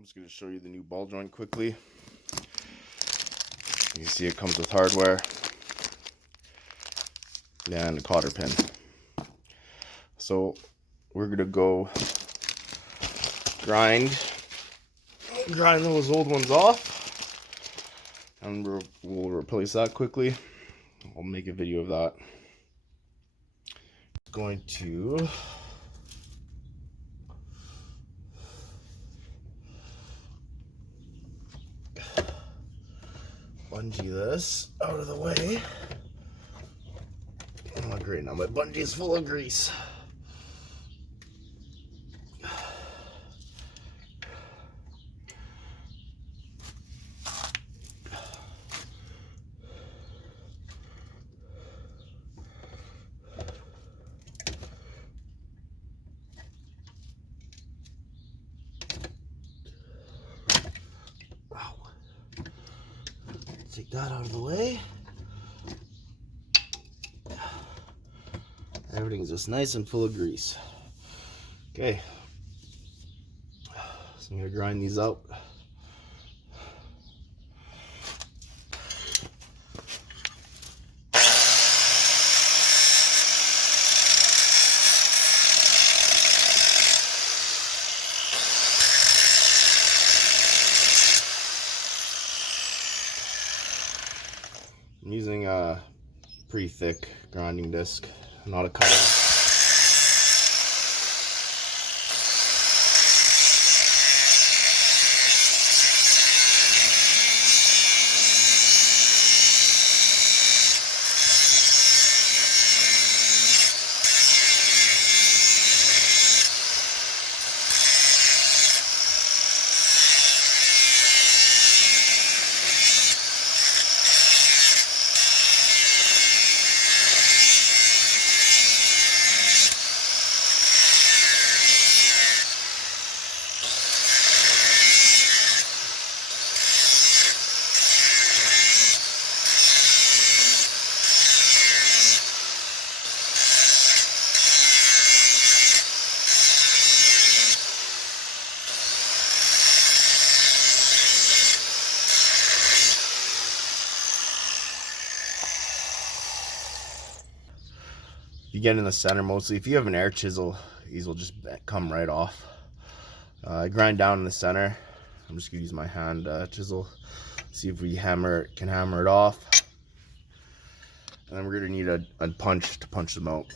I'm just going to show you the new ball joint quickly. You see it comes with hardware and a cotter pin. So we're going to go grind those old ones off, and we'll replace that quickly. I'll make a video of that. Going to bungee this out of the way. Oh great, now my bungee is full of grease. Take that out of the way. Everything's just nice and full of grease. Okay, so I'm gonna grind these out. I'm using a pretty thick grinding disc, not a cutter. You get in the center mostly. If you have an air chisel, these will just come right off. I grind down in the center. I'm just gonna use my hand chisel. See if we can hammer it off. And then we're gonna need a punch to punch them out.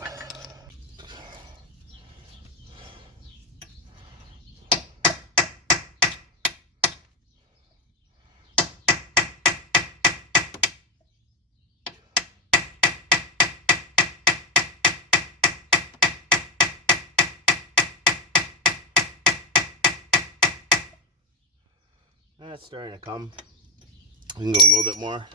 That's starting to come. We can go a little bit more.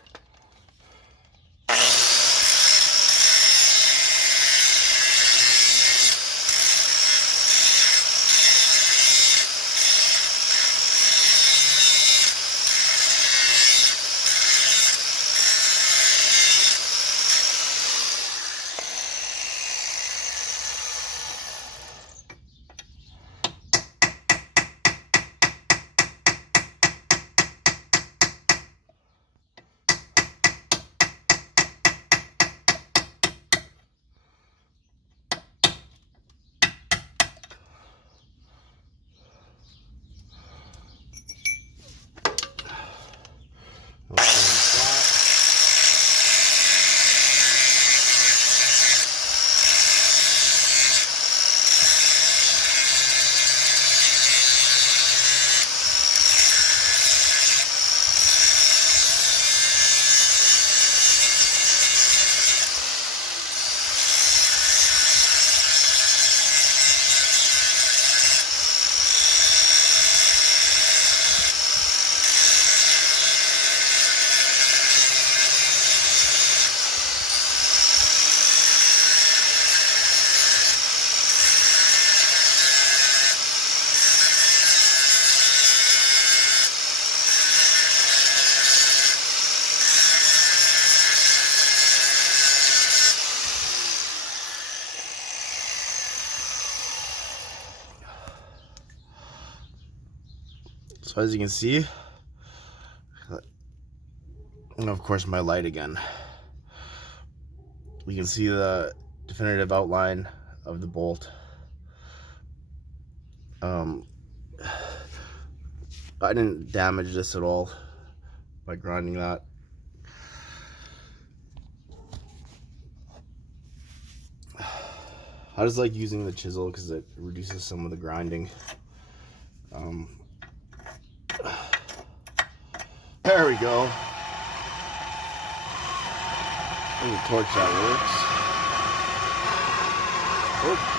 So as you can see, and of course my light again, we can see the definitive outline of the bolt. I didn't damage this at all by grinding that. I just like using the chisel because it reduces some of the grinding. There we go. And the torch that works. Oh.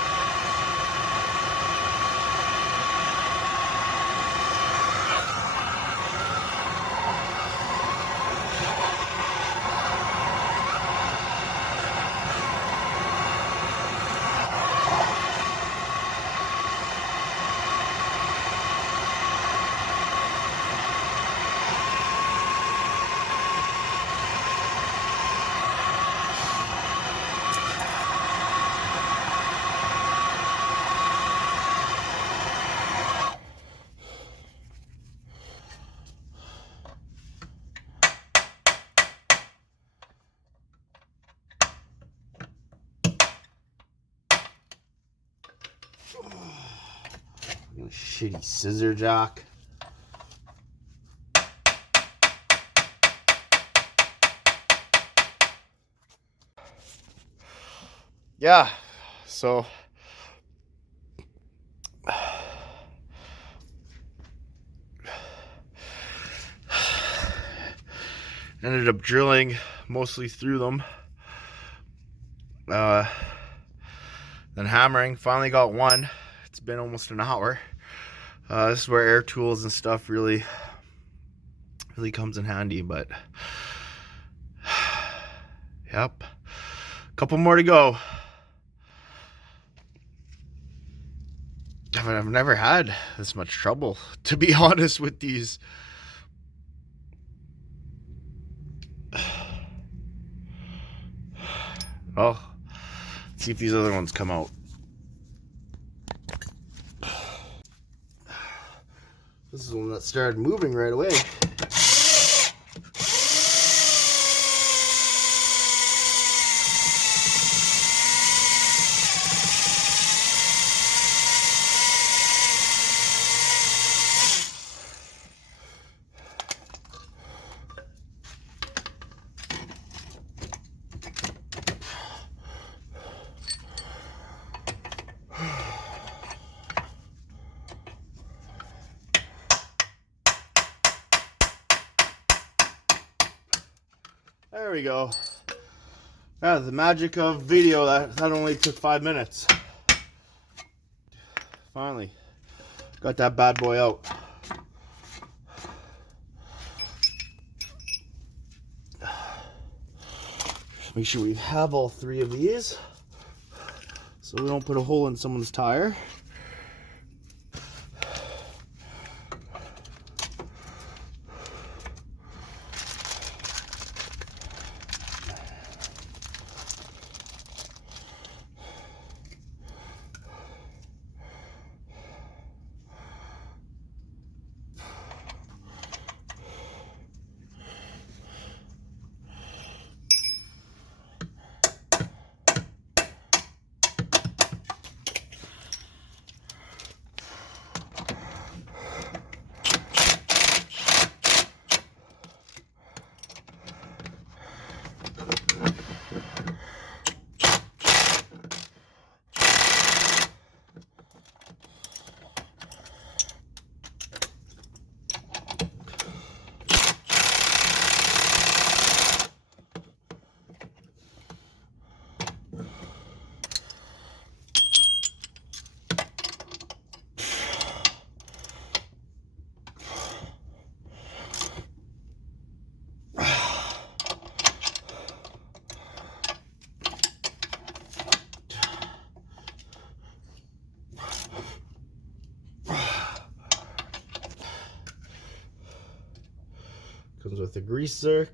Shitty scissor jack. Yeah, so ended up drilling mostly through them, then hammering. Finally got one. It's been almost an hour. This is where air tools and stuff really comes in handy, but yep, a couple more to go. I've never had this much trouble, to be honest, with these. Well, let's see if these other ones come out. This is one that started moving right away. There we go. Yeah, the magic of video. That only took 5 minutes. Finally got that bad boy out. Make sure we have all 3 of these so we don't put a hole in someone's tire. Comes with a grease zerk.